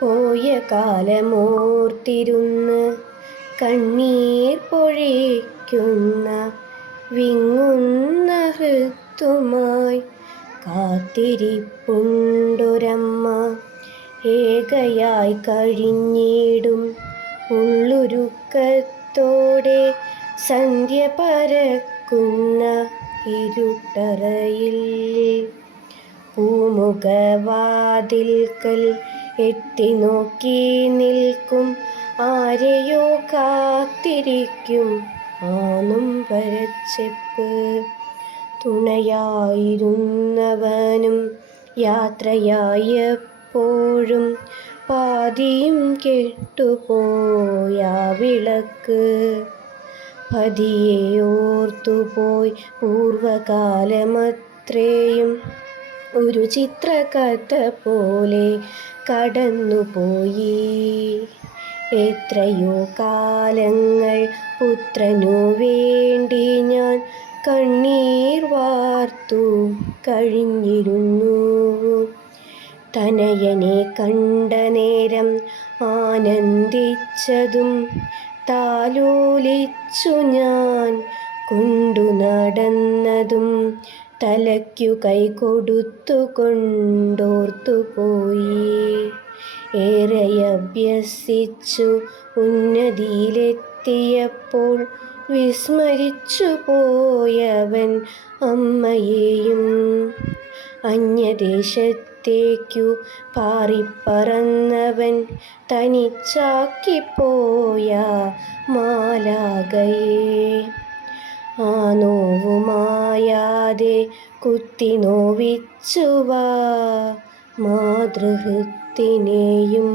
പോയ കാലമോർത്തിരുന്ന് കണ്ണീർ പൊഴിക്കുന്ന വിങ്ങുന്ന ഹൃത്തുമായി കാത്തിരിപ്പുണ്ടൊരമ്മ. ഏകയായി കഴിഞ്ഞിടും ഉള്ളുരുക്കത്തോടെ സന്ധ്യ പരക്കുന്ന ഇരുട്ടറയിൽ പൂമുഖവാതിൽക്കൽ എത്തിനോക്കി നിൽക്കും ആരെയോ കാത്തിരിക്കും ആ നൊമ്പരച്ചെപ്പ്. തുണയായിരുന്നവനും യാത്രയായപ്പോഴും പാതിയും കെട്ടുപോയ വിളക്ക്. പതിയെ ഓർത്തുപോയി പൂർവകാലമത്രയും ഒരു ചിത്രകഥ പോലെ കടന്നുപോയി. എത്രയോ കാലങ്ങൾ പുത്രനു വേണ്ടി ഞാൻ കണ്ണീർ വാർത്തു കഴിഞ്ഞിരുന്നു. തനയനെ കണ്ട നേരം ആനന്ദിച്ചതും താലോലിച്ചു ഞാൻ കൊണ്ടു നടന്നതും തലയ്ക്കു കൈ കൊടുത്തു കൊണ്ടോർത്തുപോയി. ഏറെ അഭ്യസിച്ചു ഉന്നതിയിലെത്തിയപ്പോൾ വിസ്മരിച്ചു പോയവൻ അമ്മയെയും. അന്യദേശത്തേക്കു പാറിപ്പറന്നവൻ തനിച്ചാക്കിപ്പോയ മാലാഖയെ. ആ നോവുമായാതെ കുത്തി നോവിച്ചുവാ മാതൃഹൃത്തിനെയും.